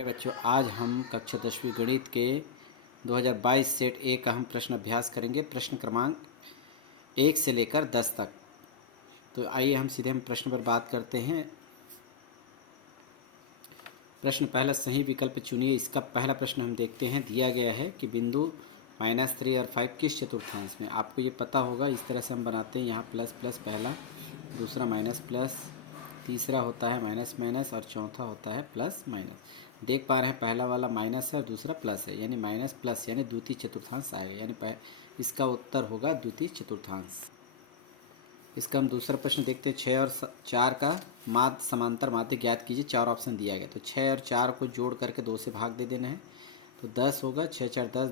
मेरे बच्चों, आज हम कक्षा 10वीं गणित के 2022 सेट ए का हम प्रश्न अभ्यास करेंगे। प्रश्न क्रमांक 1 से लेकर 10 तक। तो आइए हम सीधे प्रश्न पर बात करते हैं। प्रश्न पहला, सही विकल्प चुनिए। इसका पहला प्रश्न हम देखते हैं। दिया गया है कि बिंदु -3 और 5 किस चतुर्थांश में। आपको ये पता होगा, इस तरह से हम बनाते हैं। यहाँ प्लस प्लस पहला, दूसरा माइनस प्लस, तीसरा होता है माइनस माइनस और चौथा होता है प्लस माइनस। देख पा रहे हैं, पहला वाला माइनस है और दूसरा प्लस है, यानी माइनस प्लस यानी द्वितीय चतुर्थांश आएगा। यानी इसका उत्तर होगा द्वितीय चतुर्थांश। इसका हम दूसरा प्रश्न देखते हैं। 6 और 4 का माध्य समांतर माध्य ज्ञात कीजिए। 4 ऑप्शन दिया गया। तो 6 और 4 को जोड़ करके 2 से भाग दे देना है। तो 10 होगा। 6 4 10,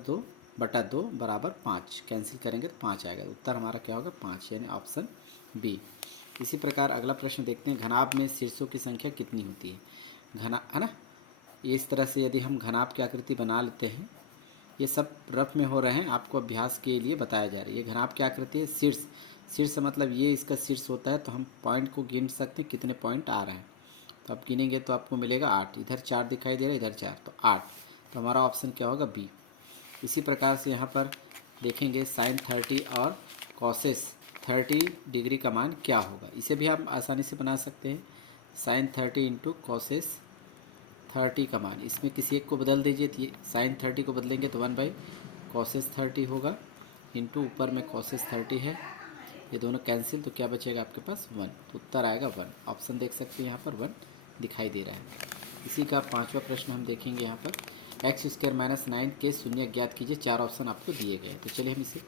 2/2 बराबर 5। कैंसिल करेंगे तो 5 आएगा। उत्तर हमारा क्या होगा? 5, यानी ऑप्शन बी। इसी प्रकार अगला प्रश्न देखते हैं। घनाभ में शीर्षों की संख्या कितनी होती है? घना है ना, इस तरह से यदि हम घनाभ की आकृति बना लेते हैं, ये सब रफ में हो रहे हैं, आपको अभ्यास के लिए बताया जा रहा है। ये घनाभ की आकृति है। शीर्ष, शीर्ष मतलब ये इसका शीर्ष होता है। तो हम पॉइंट को गिन सकते हैं, कितने पॉइंट आ रहे हैं। तो आप गिनेंगे तो आपको मिलेगा 8। इधर 4 दिखाई दे रहा है, इधर 4, तो 8। तो हमारा ऑप्शन क्या होगा? बी। इसी प्रकार से यहाँ पर देखेंगे साइन 30 और कॉसेस 30 डिग्री का मान क्या होगा। इसे भी आप आसानी से बना सकते हैं। साइन 30 इंटू कॉसेस 30 का मान, इसमें किसी एक को बदल दीजिए। तो ये साइन 30 को बदलेंगे तो 1/कॉसेस 30 होगा, इंटू ऊपर में कॉसेस 30 है। ये दोनों कैंसिल, तो क्या बचेगा आपके पास? 1। तो उत्तर आएगा 1। ऑप्शन देख सकते हैं, यहाँ पर 1 दिखाई दे रहा है। इसी का पांचवा प्रश्न हम देखेंगे। यहाँ पर x² - 9 के शून्य ज्ञात कीजिए। 4 ऑप्शन आपको दिए गए हैं। तो चलिए हम इसे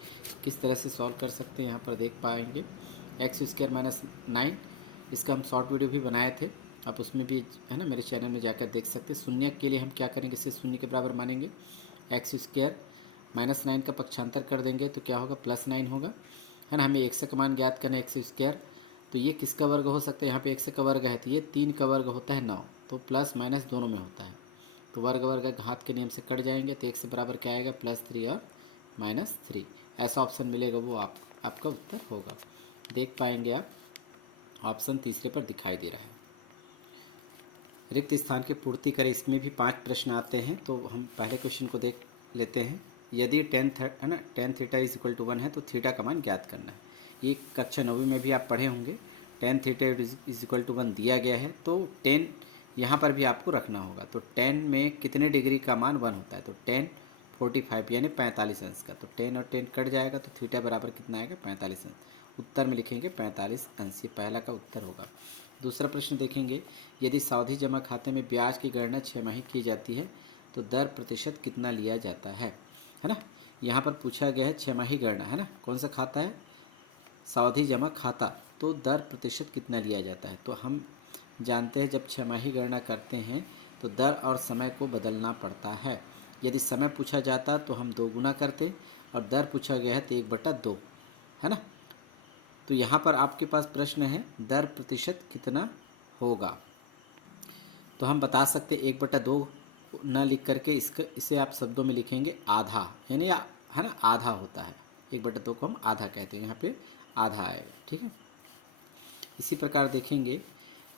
किस तरह से सॉल्व कर सकते हैं, यहाँ पर देख पाएंगे। x² - 9, इसका हम शॉर्ट वीडियो भी बनाए थे, आप उसमें भी है ना मेरे चैनल में जाकर देख सकते हैं। शून्य के लिए हम क्या करेंगे? इसे शून्य के बराबर मानेंगे। x² - 9 का पक्षांतर कर देंगे तो क्या होगा? +9 होगा, है ना। हमें x का मान ज्ञात करना है। x², तो ये किसका वर्ग हो सकता है? यहाँ पे x का वर्ग है, तो ये 3 का वर्ग होता है 9। तो प्लस माइनस दोनों में होता है, तो वर्ग वर्ग घात के नियम से कट जाएंगे। तो x बराबर क्या आएगा? +3 और -3। ऐसा ऑप्शन मिलेगा, वो आपका उत्तर होगा। देख पाएंगे आप, ऑप्शन तीसरे पर दिखाई दे रहा है। रिक्त स्थान की पूर्ति करें। इसमें भी 5 प्रश्न आते हैं। तो हम पहले क्वेश्चन को देख लेते हैं। यदि tan θ 1 है तो थीटा का मान ज्ञात करना है। ये कक्षा 9वीं में भी आप पढ़े होंगे। tan θ 1 दिया गया है, तो tan यहाँ पर भी आपको रखना होगा। तो tan में कितने डिग्री का मान 1 होता है? तो tan 45 यानी 45 अंश का। तो tan और tan कट जाएगा, तो थीटा बराबर कितना आएगा? 45 अंश। उत्तर में लिखेंगे 45 अंश। ये पहला का उत्तर होगा। दूसरा प्रश्न देखेंगे। यदि सावधि जमा खाते में ब्याज की गणना 6 माही की जाती है तो दर प्रतिशत कितना लिया जाता है ना। यहाँ पर पूछा गया है 6 माही गणना, है ना। कौन सा खाता है? सावधि जमा खाता। तो दर प्रतिशत कितना लिया जाता है? तो हम जानते हैं, जब 6 माही गणना करते हैं तो दर और समय को बदलना पड़ता है। यदि समय पूछा जाता तो हम 2 गुना करते, और दर पूछा गया है तो 1/2, है ना। तो यहाँ पर आपके पास प्रश्न है दर प्रतिशत कितना होगा। तो हम बता सकते 1/2 न लिख करके इसे आप शब्दों में लिखेंगे आधा, यानी है ना, आधा होता है। 1/2 को हम आधा कहते हैं, यहाँ पे आधा आएगा, ठीक है। इसी प्रकार देखेंगे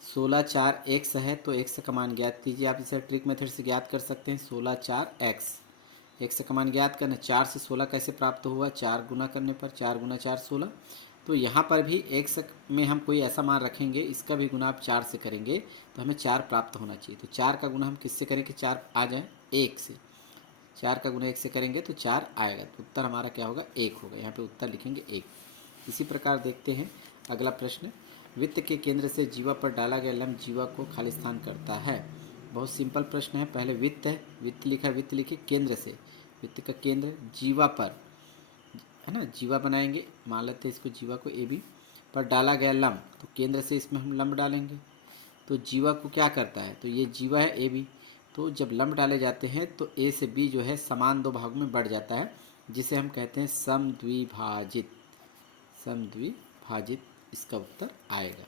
16 4 x है, तो x का मान ज्ञात कीजिए। आप इसे ट्रिक मेथड से ज्ञात कर सकते हैं। 16 4 x का मान ज्ञात करना। 4 से 16 कैसे प्राप्त हुआ? 4 गुना करने पर। 4 गुना 4 16। तो यहाँ पर भी x में हम कोई ऐसा मान रखेंगे, इसका भी गुना आप 4 से करेंगे तो हमें 4 प्राप्त होना चाहिए। तो 4 का गुना हम किससे करें कि 4 आ जाए? 1 से। 4 का गुना 1 से करेंगे तो 4 आएगा। तो उत्तर हमारा क्या होगा? 1 होगा। यहाँ पे उत्तर लिखेंगे 1। इसी प्रकार देखते हैं अगला प्रश्न। वित्त के केंद्र से जीवा पर डाला गया लंब जीवा को खाली स्थान करता है। बहुत सिंपल प्रश्न है। पहले वित्त है, वित्त लिखा, वित्त लिखे केंद्र से। वित्त का केंद्र जीवा पर, है ना, जीवा बनाएंगे। मान लेते हैं इसको, जीवा को AB पर डाला गया लंब, तो केंद्र से इसमें हम लंब डालेंगे। तो जीवा को क्या करता है? तो ये जीवा है AB, तो जब लंब डाले जाते हैं तो A से B जो है समान 2 भागों में बढ़ जाता है, जिसे हम कहते हैं समद्विभाजित। समद्विभाजित इसका उत्तर आएगा।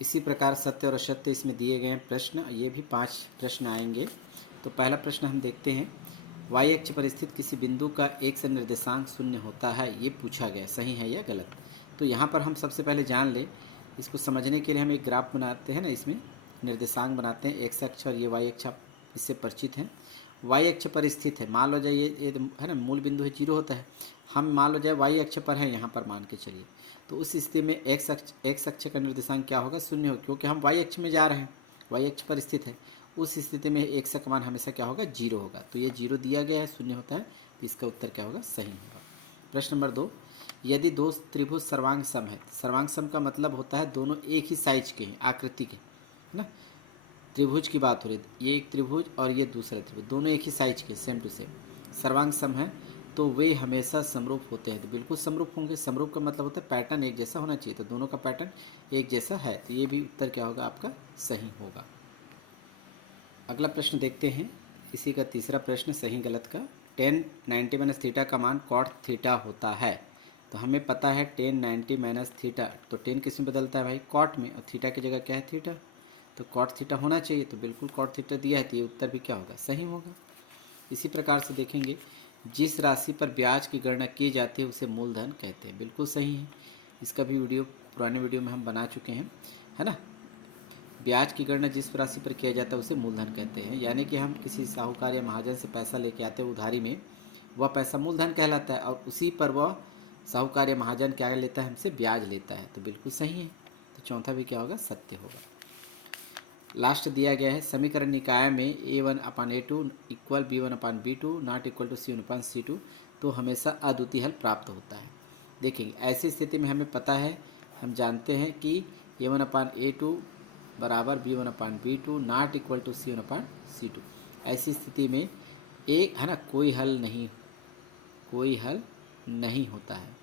इसी प्रकार सत्य और असत्य इसमें दिए गए हैं प्रश्न। ये भी 5 प्रश्न आएंगे। तो पहला प्रश्न हम देखते हैं। वाई अक्ष पर स्थित किसी बिंदु का x निर्देशांक 0 होता है, ये पूछा गया। सही है या गलत? तो यहाँ पर हम सबसे पहले जान लें, इसको समझने के लिए हम एक ग्राफ बनाते हैं ना। इसमें निर्देशांक बनाते हैं, एक्स अक्ष और ये वाई अक्ष, आप इससे परिचित हैं। वाई अक्ष पर स्थित है, मान लो जाए ये है ना, मूल बिंदु है, जीरो होता है। हम मान लो जाए वाई अक्ष पर हैं, यहाँ पर मान के चलिए, तो उस स्थिति में एक्स अक्ष का निर्देशांक क्या होगा, शून्य हो, क्योंकि हम वाई अक्ष में जा रहे हैं, वाई अक्ष पर स्थित है। उस स्थिति में एक्स का मान हमेशा क्या होगा, जीरो होगा। तो ये जीरो दिया गया है, शून्य होता है, तो इसका उत्तर क्या होगा, सही होगा। प्रश्न नंबर 2, यदि दो त्रिभुज सर्वांग सम है, सर्वांग सम का मतलब होता है दोनों एक ही साइज के हैं, आकृति के, है ना। त्रिभुज की बात हो रही है, ये एक त्रिभुज और ये दूसरा त्रिभुज, दोनों एक ही साइज के, सेम टू सेम, सर्वांग सम है, तो वे हमेशा समरूप होते हैं। तो बिल्कुल समरूप होंगे। समरूप का मतलब होता है पैटर्न एक जैसा होना चाहिए, तो दोनों का पैटर्न एक जैसा है, तो ये भी उत्तर क्या होगा आपका, सही होगा। अगला प्रश्न देखते हैं, इसी का तीसरा प्रश्न, सही गलत का। टेन 90 माइनस थीटा का मान कॉट थीटा होता है। तो हमें पता है टेन 90 माइनस थीटा, तो टेन किस में बदलता है भाई, कॉट में, और थीटा की जगह क्या है, थीटा, तो कॉट थीटा होना चाहिए, तो बिल्कुल कॉट थीटा दिया है, तो ये उत्तर भी क्या होगा, सही होगा। इसी प्रकार से देखेंगे, जिस राशि पर ब्याज की गणना की जाती है उसे मूलधन कहते हैं, बिल्कुल सही है। इसका भी वीडियो पुराने वीडियो में हम बना चुके हैं, है ना। ब्याज की गणना जिस राशि पर किया जाता है उसे मूलधन कहते हैं, यानी कि हम किसी साहूकार या महाजन से पैसा लेके आते हैं उधारी में, वह पैसा मूलधन कहलाता है, और उसी पर वह साहूकार या महाजन क्या लेता है, हमसे ब्याज लेता है, तो बिल्कुल सही है। तो चौथा भी क्या होगा, सत्य होगा। लास्ट दिया गया है, समीकरण निकाय में A1/A2 equal B1/B2 not equal to C1/C2, तो हमेशा अद्वितीय हल प्राप्त होता है। देखेंगे, ऐसी स्थिति में हमें पता है, हम जानते हैं कि A1/A2 बराबर B1/B2 not equal to C1/C2। ऐसी स्थिति में एक है ना, कोई हल नहीं होता है,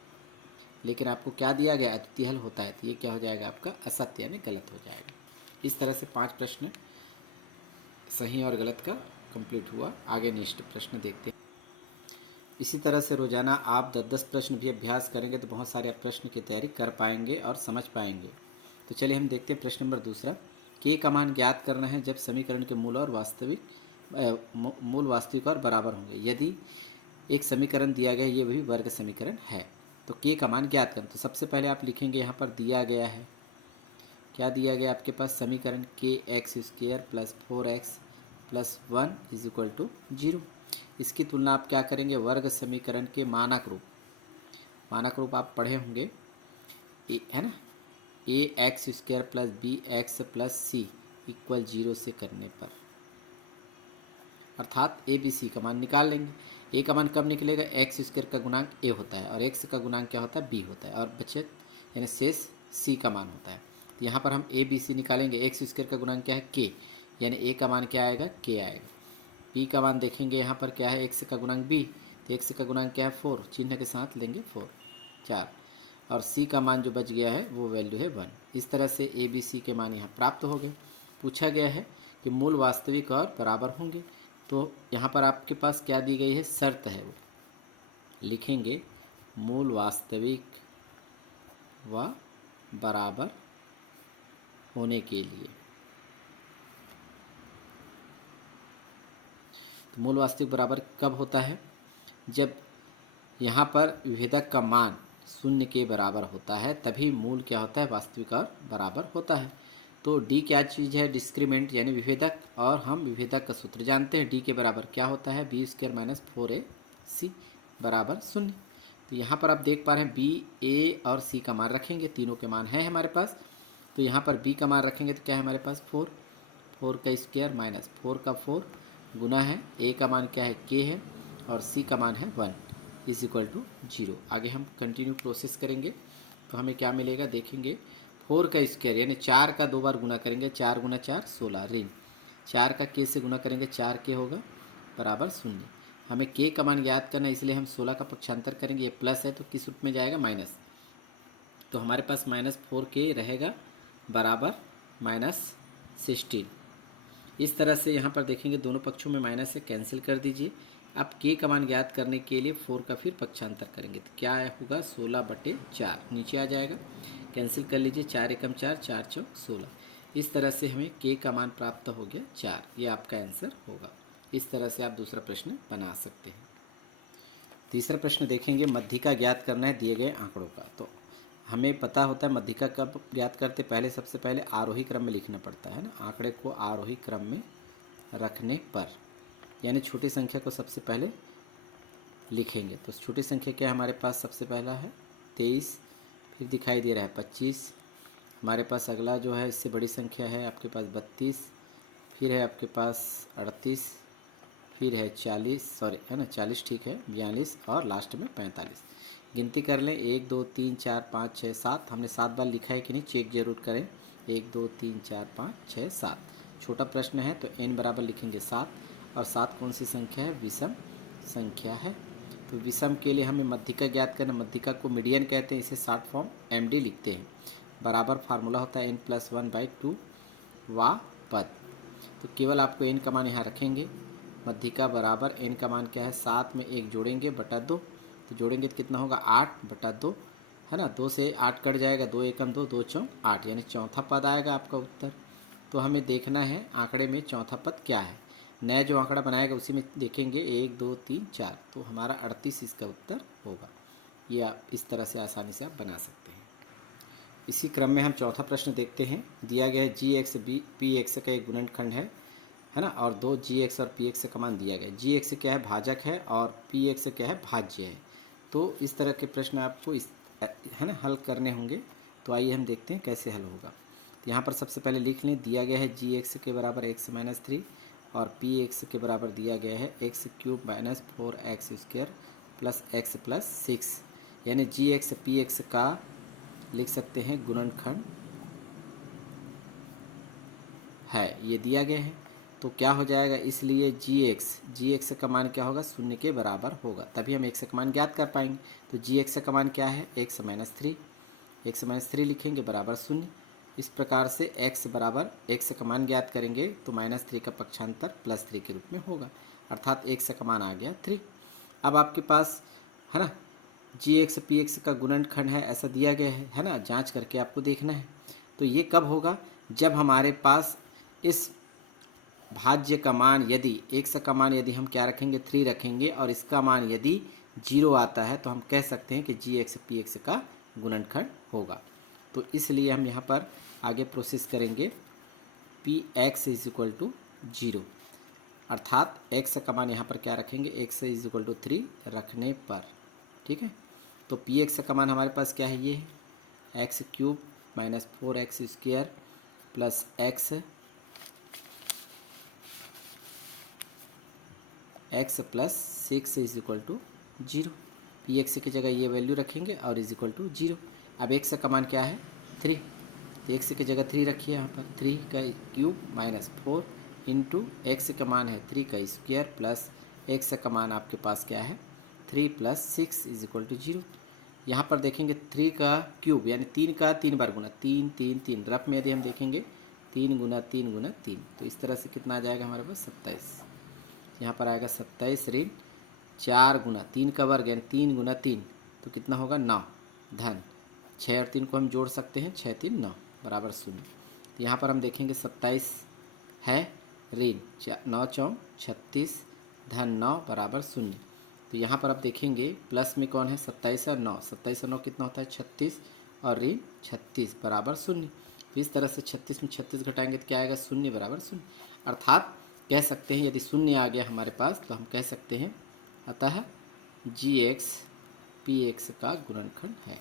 लेकिन आपको क्या दिया गया, अद्वितीय हल होता है, तो ये क्या हो जाएगा आपका, असत्य यानी गलत हो जाएगा। इस तरह से 5 प्रश्न सही और गलत का कंप्लीट हुआ। आगे नेक्स्ट प्रश्न देखते हैं। इसी तरह से रोजाना आप 10-10 प्रश्न भी अभ्यास करेंगे तो बहुत सारे आप प्रश्न की तैयारी कर पाएंगे और समझ पाएंगे। तो चलिए हम देखते हैं प्रश्न नंबर दूसरा, के का मान ज्ञात करना है जब समीकरण के मूल वास्तविक और बराबर होंगे। यदि एक समीकरण दिया गया, ये वही वर्ग समीकरण है, तो के का मान ज्ञात करना। तो सबसे पहले आप लिखेंगे, यहाँ पर दिया गया है, क्या दिया गया आपके पास, समीकरण के x square plus 4x plus 1 is equal to 0। इसकी तुलना आप क्या करेंगे, वर्ग समीकरण के मानक रूप आप पढ़े होंगे, है ना, A X square plus B X plus C equal 0 से करने पर, अर्थात ए बी सी का मान निकाल लेंगे। ए का मान कब निकलेगा, एक्स स्क्वायर का गुणांक ए होता है और एक्स का गुणांक क्या होता है, बी होता है, और बचत यानी शेष सी का मान होता है। तो यहाँ पर हम ए बी सी निकालेंगे। एक्स स्क्वायर का गुणांक क्या है, के, यानी ए का मान क्या आएगा, के आएगा। बी का मान देखेंगे, यहाँ पर क्या है, एक्स का गुणांक बी, तो एक्स का गुणांक क्या है, 4, चिन्ह के साथ लेंगे 4, 4, और सी का मान जो बच गया है वो वैल्यू है 1। इस तरह से ए बी सी के मान यहाँ प्राप्त हो गए। पूछा गया है कि मूल वास्तविक और बराबर होंगे, तो यहाँ पर आपके पास क्या दी गई है, शर्त है, वो लिखेंगे मूल वास्तविक व बराबर होने के लिए। तो मूल वास्तविक बराबर कब होता है, जब यहाँ पर विभेदक का मान 0 के बराबर होता है, तभी मूल क्या होता है, वास्तविक और बराबर होता है। तो डी क्या चीज़ है, डिस्क्रीमेंट यानी विभेदक, और हम विभेदक का सूत्र जानते हैं, डी के बराबर क्या होता है, बी स्क्वायर माइनस 4ac बराबर 0। तो यहाँ पर आप देख पा रहे हैं बी, ए और सी का मान रखेंगे, तीनों के मान है हमारे पास। तो यहाँ पर बी का मान रखेंगे तो क्या है हमारे पास, 4, 4 का स्क्वायर माइनस 4 का 4 गुना है, ए का मान क्या है, के है, और सी का मान है 1 इज इक्वल टू 0। आगे हम कंटिन्यू प्रोसेस करेंगे तो हमें क्या मिलेगा, देखेंगे 4 का स्क्वायर यानी 4 का 2 बार गुना करेंगे, 4 गुना 4 16, ऋण 4 का के से गुना करेंगे, 4 के होगा बराबर 0। हमें के का मान याद करना है, इसलिए हम 16 का पक्षांतर करेंगे, ये प्लस है तो किस रूप में जाएगा, माइनस, तो हमारे पास -4k रहेगा बराबर -16। इस तरह से यहाँ पर देखेंगे दोनों पक्षों में माइनस से कैंसिल कर दीजिए। अब के का मान ज्ञात करने के लिए 4 का फिर पक्षांतर करेंगे तो क्या होगा, 16/4 नीचे आ जाएगा, कैंसिल कर लीजिए, 4 एकम 4, 4 चौक 16। इस तरह से हमें के का मान प्राप्त हो गया 4, ये आपका आंसर होगा। इस तरह से आप दूसरा प्रश्न बना सकते हैं। तीसरा प्रश्न देखेंगे, मध्यिका ज्ञात करना है दिए गए आंकड़ों का। तो हमें पता होता है मध्यिका कब ज्ञात करते, पहले सबसे पहले आरोही क्रम में लिखना पड़ता है ना, आंकड़े को आरोही क्रम में रखने पर, यानी छोटी संख्या को सबसे पहले लिखेंगे। तो छोटी संख्या क्या हमारे पास सबसे पहला है 23, फिर दिखाई दे रहा है 25, हमारे पास अगला जो है इससे बड़ी संख्या है आपके पास 32, फिर है आपके पास 38, फिर है 40, सॉरी है ना 40 ठीक है, 42 और लास्ट में 45। गिनती कर लें 1 2 3 4 5 6 7, हमने 7 बार लिखा है कि नहीं, चेक जरूर करें। 1 2 3 4 5 6 7, छोटा प्रश्न है तो n बराबर लिखेंगे 7, और 7 कौन सी संख्या है, विषम संख्या है। तो विषम के लिए हमें मध्यिका ज्ञात करना, मध्यिका को मीडियन कहते हैं, इसे शॉर्ट फॉर्म MD लिखते हैं। बराबर फार्मूला होता है n+1/2 वा पद। तो केवल आपको n का मान यहाँ रखेंगे, मध्यिका बराबर n का मान क्या है 7 में 1 जोड़ेंगे बटा 2, तो जोड़ेंगे तो कितना होगा 8/2 है ना, 2 से 8 कट जाएगा, 2 एकम 2, 2 चौं 8, यानी चौथा पद आएगा आपका उत्तर। तो हमें देखना है आंकड़े में चौथा पद क्या है, नया जो आंकड़ा बनाएगा उसी में देखेंगे 1 2 3 4, तो हमारा 38 इसका उत्तर होगा। ये आप इस तरह से आसानी से आप बना सकते हैं। इसी क्रम में हम चौथा प्रश्न देखते हैं। दिया गया है GX PX का एक गुणनखंड है ना, और दो GX और PX का मान दिया गया है। GX क्या है, भाजक है, और PX क्या है, भाज्य है। तो इस तरह के प्रश्न आपको इस है ना हल करने होंगे। तो आइए हम देखते हैं कैसे हल होगा। तो यहाँ पर सबसे पहले लिख लें, दिया गया है GX के बराबर x-3 और PX के बराबर दिया गया है x³ - 4x² plus x plus 6, यानी GX PX का लिख सकते हैं गुणनखंड है, ये दिया गया है। तो क्या हो जाएगा, इसलिए GX का मान क्या होगा, 0 के बराबर होगा, तभी हम x का मान ज्ञात कर पाएंगे। तो GX का मान क्या है, x-3 लिखेंगे बराबर 0। इस प्रकार से x बराबर x का मान ज्ञात करेंगे तो -3 का पक्षांतर +3 के रूप में होगा, अर्थात x का मान आ गया 3। अब आपके पास है ना GX PX का गुणनखंड है, ऐसा दिया गया है ना, जांच करके आपको देखना है। तो ये कब होगा, जब हमारे पास इस भाज्य का मान यदि x का मान यदि हम क्या रखेंगे 3 रखेंगे, और इसका मान यदि 0 आता है, तो हम कह सकते हैं कि GX PX का गुणनखंड होगा। तो इसलिए हम यहाँ पर आगे प्रोसेस करेंगे, PX = 0, अर्थात x का मान यहाँ पर क्या रखेंगे, x = 3 रखने पर, ठीक है। तो PX का मान हमारे पास क्या है, ये है x³ - 4x² plus x plus 6 = 0। PX की जगह ये वैल्यू रखेंगे और = 0। अब x का मान क्या है 3, तो x की जगह 3 रखिए यहाँ पर, 3 का क्यूब - 4 इंटू x का मान है 3 का स्क्वायर प्लस x का मान आपके पास क्या है 3 प्लस 6 = 0। यहाँ पर देखेंगे 3 का क्यूब यानी 3 का 3 बार गुना, 3 3 3, रफ में यदि हम देखेंगे 3 गुना 3 गुना 3, तो इस तरह से कितना आ जाएगा हमारे पास 27। यहाँ पर आएगा 27 ऋण 4 गुना 3 का वर्ग यानी 3 गुना 3, तो कितना होगा 9, धन 6 और 3 को हम जोड़ सकते हैं, 6 3 9 बराबर 0। तो यहाँ पर हम देखेंगे 27 है ऋण 9 4 36 धन 9 बराबर 0। तो यहाँ पर आप देखेंगे प्लस में कौन है 27 और 9, 27 और 9 कितना होता है 36, और ऋण 36 बराबर 0। तो इस तरह से 36 में 36 घटाएंगे तो क्या आएगा 0 बराबर 0, अर्थात कह सकते हैं यदि 0 आ गया हमारे पास तो हम कह सकते हैं अतः GX PX का गुणनखंड है।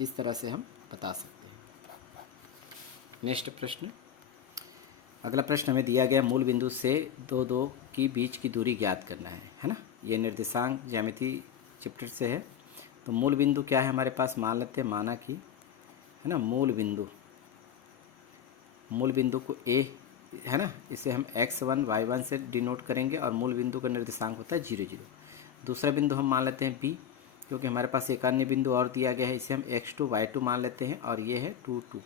इस तरह से हम बता सकते हैं। नेक्स्ट प्रश्न, अगला प्रश्न हमें दिया गया मूल बिंदु से दो की बीच की दूरी ज्ञात करना है ना। ये निर्देशांक ज्यामिति चैप्टर से है। तो मूल बिंदु क्या है हमारे पास, मान लेते हैं माना कि है ना मूल बिंदु को A है ना, इसे हम x1 y1 से डिनोट करेंगे, और मूल बिंदु का निर्देशांक होता है 0 0। दूसरा बिंदु हम मान लेते हैं B, क्योंकि हमारे पास एक अन्य बिंदु और दिया गया है, इसे हम x2 y2 मान लेते हैं, और ये है 2 2,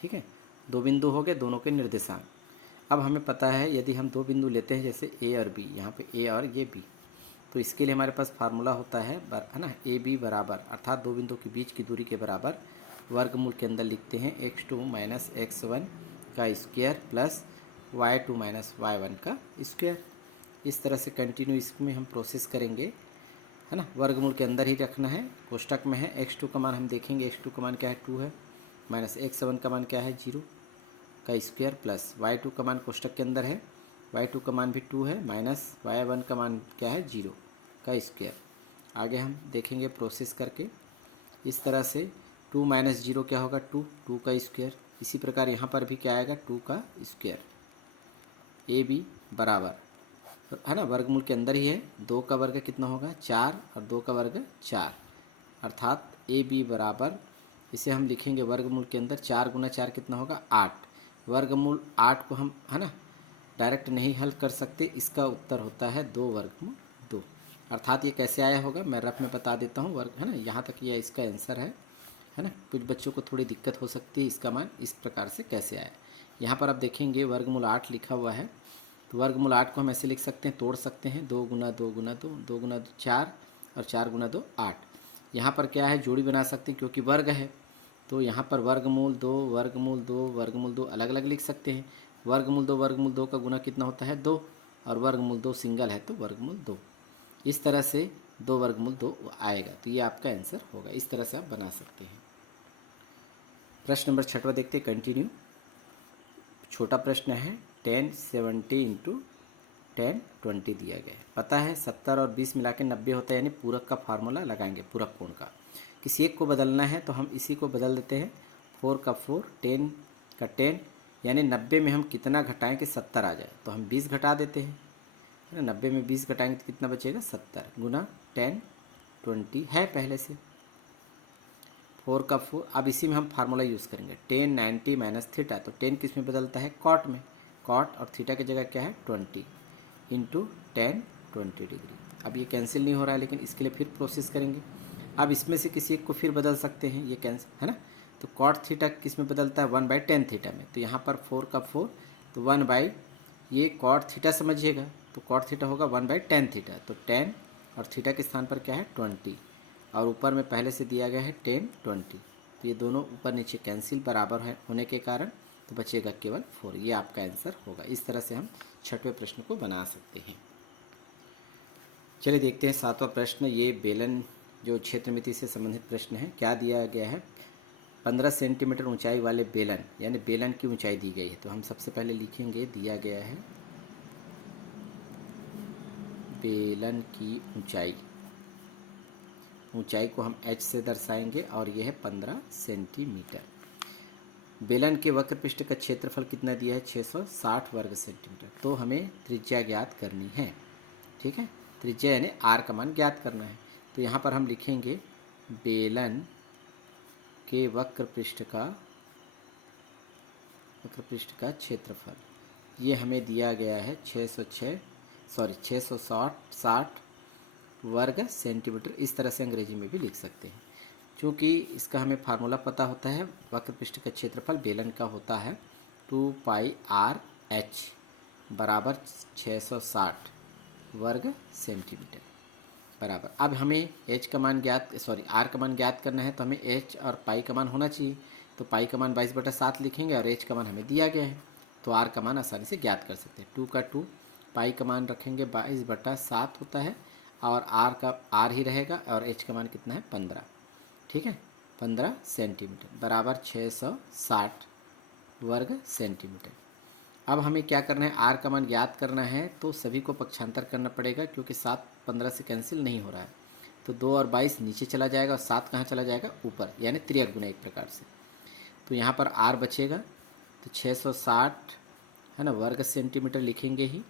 ठीक है। दो बिंदु हो गए, दोनों के निर्देशांक। अब हमें पता है यदि हम दो बिंदु लेते हैं जैसे A और B, यहाँ पे A और ये B, तो इसके लिए हमारे पास फार्मूला होता है ना AB बराबर, अर्थात दो बिंदु के बीच की दूरी के बराबर वर्गमूल के अंदर लिखते हैं x2 - x1 का स्क्वायर प्लस y2 - y1 का स्क्वायर। इस तरह से कंटिन्यू इसमें हम प्रोसेस करेंगे है ना, वर्गमूल के अंदर ही रखना है। कोष्टक में है x2 का मान हम देखेंगे, x2 का मान क्या है 2 है, माइनस x7 का मान क्या है 0 का स्क्वायर, प्लस y2 का मान कोष्टक के अंदर है, y2 का मान भी 2 है, माइनस y1 का मान क्या है 0 का स्क्वायर। आगे हम देखेंगे प्रोसेस करके इस तरह से। 2 माइनस 0 क्या होगा 2, 2 का स्क्वायर। इसी प्रकार यहाँ पर भी क्या आएगा 2 का स्क्वायर। ए बी बराबर, है ना, वर्गमूल के अंदर ही है। 2 का वर्ग कितना होगा 4 और 2 का वर्ग 4, अर्थात ए बी बराबर, इसे हम लिखेंगे वर्गमूल के अंदर 4 गुना 4 कितना होगा 8। वर्गमूल 8 को हम, है ना, डायरेक्ट नहीं हल कर सकते, इसका उत्तर होता है 2 वर्गमूल 2। अर्थात ये कैसे आया होगा मैं रफ में बता देता हूँ, वर्ग, है ना, यहाँ तक ये इसका आंसर है ना। कुछ बच्चों को थोड़ी दिक्कत हो सकती है इसका मान इस प्रकार से कैसे आया। यहाँ पर आप देखेंगे वर्गमूल 8 लिखा हुआ है, तो वर्गमूल 8 को हम ऐसे लिख सकते हैं, तोड़ सकते हैं, 2 गुना 2 गुना 2, 2 गुना 2 4 और 4 गुना 2 8। यहाँ पर क्या है जोड़ी बना सकते हैं क्योंकि वर्ग है, तो यहाँ पर वर्गमूल 2 वर्गमूल 2 वर्गमूल 2 अलग अलग लिख सकते हैं। वर्गमूल 2 का गुना कितना होता है 2, और वर्गमूल 2 सिंगल है तो वर्गमूल 2। इस तरह से 2 वर्गमूल 2 आएगा, तो ये आपका आंसर होगा। इस तरह से आप बना सकते हैं। प्रश्न नंबर 6वां देखते हैं, कंटिन्यू। छोटा प्रश्न है 10 70 इंटू 10 20 दिया गया है। पता है 70 और 20 मिला के 90 होता है, यानी पूरक का फार्मूला लगाएंगे, पूरक कोण का। किसी एक को बदलना है तो हम इसी को बदल देते हैं, 4 का 4 10 का 10, यानी 90 में हम कितना घटाएं कि 70 आ जाए, तो हम 20 घटा देते हैं, है ना। 90 में 20 घटाएंगे तो कितना बचेगा 70 गुना 10 20 है पहले से, 4 का 4। अब इसी में हम फार्मूला यूज़ करेंगे 10 90 माइनस थीटा, तो 10 किस में बदलता है कॉट में, कॉट, और थीटा की जगह क्या है 20 इंटू 10 20 डिग्री। अब ये कैंसिल नहीं हो रहा है, लेकिन इसके लिए फिर प्रोसेस करेंगे। अब इसमें से किसी एक को फिर बदल सकते हैं, ये कैंसिल, है ना। तो कॉट थीटा किस में बदलता है 1/10 थीटा में, तो यहाँ पर 4 का 4 तो 1 ये कॉट थीटा समझिएगा, तो कॉट थीटा होगा 1/10 थीटा, तो 10 और थीटा के स्थान पर क्या है 20, और ऊपर में पहले से दिया गया है 10 20, तो ये दोनों ऊपर नीचे कैंसिल बराबर है होने के कारण तो बचेगा केवल 4। ये आपका आंसर होगा। इस तरह से हम 6वें प्रश्न को बना सकते हैं। चलिए देखते हैं 7वां प्रश्न। ये बेलन जो क्षेत्रमिति से संबंधित प्रश्न है। क्या दिया गया है, 15 सेंटीमीटर ऊंचाई वाले बेलन, यानी बेलन की ऊंचाई दी गई है। तो हम सबसे पहले लिखेंगे, दिया गया है बेलन की ऊंचाई को हम h से दर्शाएंगे, और यह है 15 सेंटीमीटर। बेलन के वक्र पृष्ठ का क्षेत्रफल कितना दिया है 660 वर्ग सेंटीमीटर। तो हमें त्रिज्या ज्ञात करनी है, ठीक है, त्रिज्या यानी r का मान ज्ञात करना है। तो यहाँ पर हम लिखेंगे बेलन के वक्र पृष्ठ का क्षेत्रफल, ये हमें दिया गया है 660 वर्ग सेंटीमीटर। इस तरह से अंग्रेजी में भी लिख सकते हैं, क्योंकि इसका हमें फार्मूला पता होता है। वक्र पृष्ठ का क्षेत्रफल बेलन का होता है 2πr/h बराबर 660 वर्ग सेंटीमीटर बराबर। अब हमें h का मान r का मान ज्ञात करना है, तो हमें h और पाई का मान होना चाहिए। तो पाई का मान 22/7 लिखेंगे, और h का मान हमें दिया गया है, तो r का मान आसानी से ज्ञात कर सकते हैं। 2 का 2, पाई का मान रखेंगे 22/7 होता है, और r का r ही रहेगा, और h का मान कितना है 15, ठीक है, 15 सेंटीमीटर बराबर 660 वर्ग सेंटीमीटर। अब हमें क्या करना है, r का मान ज्ञात करना है, तो सभी को पक्षांतर करना पड़ेगा, क्योंकि 7 15 से कैंसिल नहीं हो रहा है। तो 2 और 22 नीचे चला जाएगा, और 7 कहाँ चला जाएगा ऊपर, यानी त्रियक गुना एक प्रकार से। तो यहाँ पर r बचेगा, तो 660, है ना, वर्ग सेंटीमीटर लिखेंगे ही,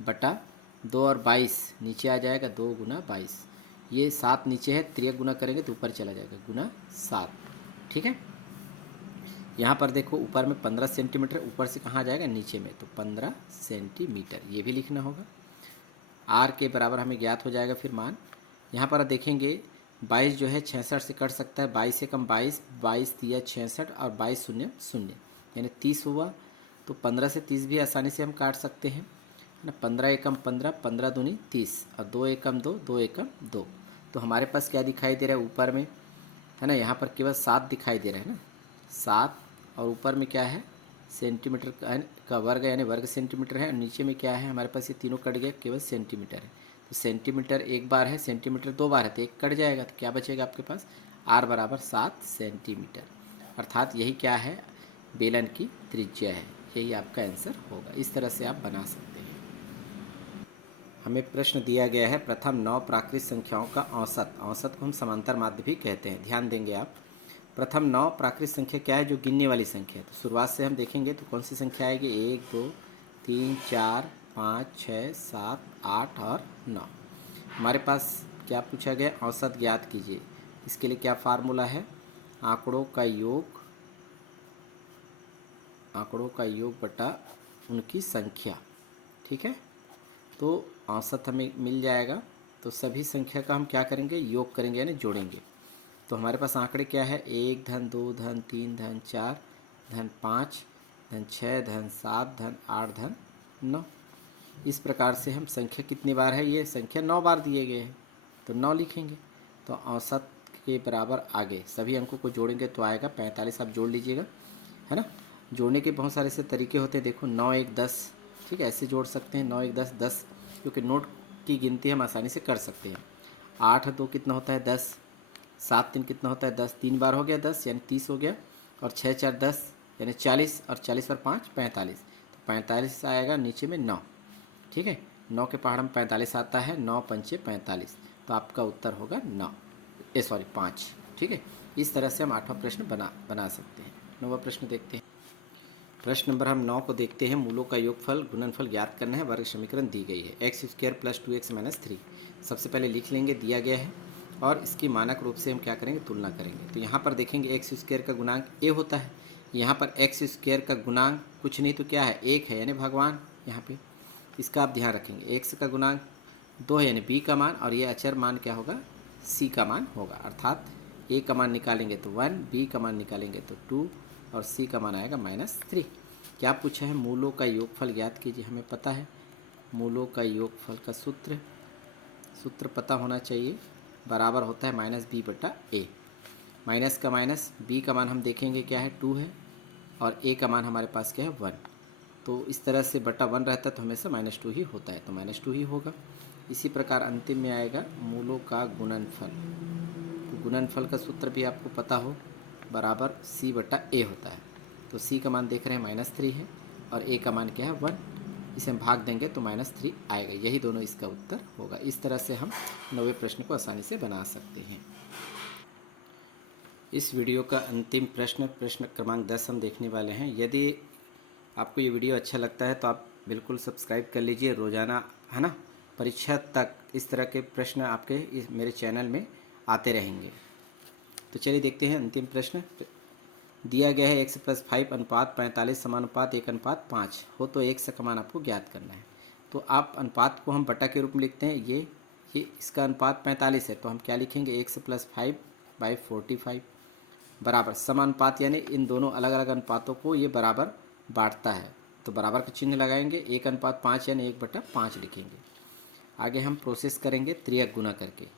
बटा 2 और 22 नीचे आ जाएगा, 2 गुना 22, ये 7 नीचे है, त्रियक गुना करेंगे तो ऊपर चला जाएगा, गुना 7, ठीक है। यहाँ पर देखो ऊपर में 15 सेंटीमीटर, ऊपर से कहाँ जाएगा नीचे में, तो 15 सेंटीमीटर ये भी लिखना होगा। r के बराबर हमें ज्ञात हो जाएगा फिर मान। यहाँ पर देखेंगे 22 जो है 66 से कट सकता है, 22 से कम 22, 22 दिया 66, और 22 शून्य शून्य, यानी 30 हुआ। तो 15 से 30 भी आसानी से हम काट सकते हैं ना, 15 एकम 15, 15 दूनी 30, और 2 एकम 2, 2 एकम 2। तो हमारे पास क्या दिखाई दे रहा है ऊपर में, है ना, यहाँ पर केवल 7 दिखाई दे रहा है ना, 7, और ऊपर में क्या है सेंटीमीटर का वर्ग, यानी वर्ग सेंटीमीटर है, और नीचे में क्या है हमारे पास, ये तीनों कट गया, केवल सेंटीमीटर है। सेंटीमीटर एक बार है, सेंटीमीटर दो बार है, तो एक कट जाएगा, तो क्या बचेगा आपके पास, r बराबर 7 सेंटीमीटर। अर्थात यही क्या है, बेलन की त्रिज्या है। यही आपका आंसर होगा। इस तरह से आप बना सकते हैं। हमें प्रश्न दिया गया है प्रथम 9 प्राकृत संख्याओं का औसत। औसत को हम समांतर माध्य भी कहते हैं। ध्यान देंगे आप। प्रथम 9 प्राकृत संख्या क्या है, जो गिनने वाली संख्या है। तो शुरुआत से हम देखेंगे तो कौन सी संख्या आएगी, 1 2 3 4 5 6 7 8 और 9। हमारे पास क्या पूछा गया, औसत ज्ञात कीजिए। इसके लिए क्या फार्मूला है, आंकड़ों का योग बटा उनकी संख्या। ठीक है, तो औसत हमें मिल जाएगा। तो सभी संख्या का हम क्या करेंगे, योग करेंगे यानी जोड़ेंगे। तो हमारे पास आंकड़े क्या है, 1 धन 2 धन 3 धन 4 धन 5 धन 6 धन 7 धन 8 धन 9। इस प्रकार से हम संख्या कितनी बार है, ये संख्या 9 बार दिए गए हैं, तो 9 लिखेंगे। तो औसत के बराबर आगे सभी अंकों को जोड़ेंगे तो आएगा 45। आप जोड़ लीजिएगा, है ना। जोड़ने के बहुत सारे से तरीके होते हैं। देखो 9 1 10, ठीक है, ऐसे जोड़ सकते हैं। 9 1 10 10, क्योंकि नोट की गिनती हम आसानी से कर सकते हैं। 8 2 कितना होता है 10, 7 3 कितना होता है 10, 3 बार हो गया 10 यानी 30 हो गया, और 6 4 10 यानी 40, और 40 और 5 45। तो 45 आएगा नीचे में 9। ठीक है, 9 के पहाड़ में 45 आता है, 9 पंचे 45। तो आपका उत्तर होगा 9, 5। ठीक है, इस तरह से हम 8वां प्रश्न बना सकते हैं। 9वां प्रश्न देखते हैं। प्रश्न नंबर हम 9 को देखते हैं। मूलों का योगफल गुणनफल ज्ञात करना है। वर्ग समीकरण दी गई है, x² + 2x - 3। सबसे पहले लिख लेंगे, दिया गया है, और इसकी मानक रूप से हम क्या करेंगे, तुलना करेंगे। तो यहाँ पर देखेंगे x² का गुणांक a होता है। यहाँ पर x² का गुणांक कुछ नहीं तो क्या है, 1 है, यानी भगवान। यहाँ पे इसका आप ध्यान रखेंगे। x का गुणांक 2 है यानी b का मान, और ये अचर मान क्या होगा, c का मान होगा। अर्थात a का मान निकालेंगे तो 1, b का मान निकालेंगे तो 2, और c का मान आएगा -3। क्या पूछा है, मूलों का योगफल ज्ञात कीजिए। हमें पता है मूलों का योगफल का सूत्र पता होना चाहिए, बराबर होता है -b/a। माइनस का माइनस, b का मान हम देखेंगे क्या है, 2 है, और a का मान हमारे पास क्या है, 1। तो इस तरह से बटा 1 रहता है तो हमेशा -2 ही होता है, तो -2 ही होगा। इसी प्रकार अंतिम में आएगा मूलों का गुणनफल। तो गुणनफल का सूत्र भी आपको पता हो, बराबर c/a होता है। तो c का मान देख रहे हैं -3 है, और a का मान क्या है, 1। इसे हम भाग देंगे तो -3 आएगा। यही दोनों इसका उत्तर होगा। इस तरह से हम 9वें प्रश्न को आसानी से बना सकते हैं। इस वीडियो का अंतिम प्रश्न क्रमांक 10 हम देखने वाले हैं। यदि आपको ये वीडियो अच्छा लगता है तो आप बिल्कुल सब्सक्राइब कर लीजिए। रोज़ाना, है ना, परीक्षा तक इस तरह के प्रश्न आपके मेरे चैनल में आते रहेंगे। तो चलिए देखते हैं अंतिम प्रश्न। दिया गया है x + 5 अनुपात 45 समानुपात 1:5 हो, तो x का मान आपको ज्ञात करना है। तो आप अनुपात को हम बटा के रूप में लिखते हैं। ये इसका अनुपात 45 है, तो हम क्या लिखेंगे, x + 5/45 बराबर समानुपात, यानी इन दोनों अलग अलग अनुपातों को ये बराबर बांटता है, तो बराबर का चिन्ह लगाएंगे। 1:5 यानी 1/5 लिखेंगे। आगे हम प्रोसेस करेंगे त्रियक गुना करके,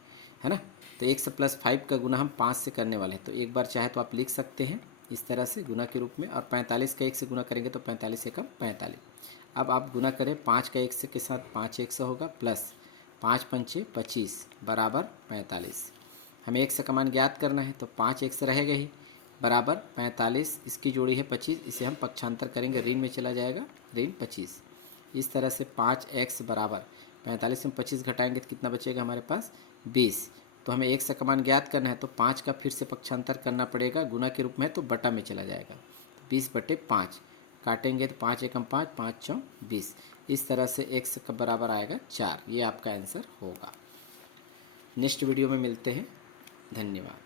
है ना। तो x + 5 का गुना हम 5 से करने वाले हैं, तो एक बार चाहे तो आप लिख सकते हैं इस तरह से गुना के रूप में। और 45 का 1 से गुना करेंगे तो 45 एकम 45। अब आप गुना करें 5 का 1 से के साथ 5 1 से होगा, प्लस 5 पंचे 25 बराबर 45। हमें x का मान ज्ञात करना है, तो 5 1 से रहेगा ही, बराबर 45। इसकी जोड़ी है 25, इसे हम पक्षांतर करेंगे, ऋण में चला जाएगा, ऋण 25। इस तरह से 5x बराबर 45 में 25 घटाएंगे तो कितना बचेगा हमारे पास, 20। तो हमें x का मान ज्ञात करना है, तो 5 का फिर से पक्षांतर करना पड़ेगा, गुना के रूप में तो बटा में चला जाएगा। 20/5 काटेंगे तो 5 एकम 5, 5 चौं 20। इस तरह से x का बराबर आएगा 4। ये आपका आंसर होगा। नेक्स्ट वीडियो में मिलते हैं। धन्यवाद।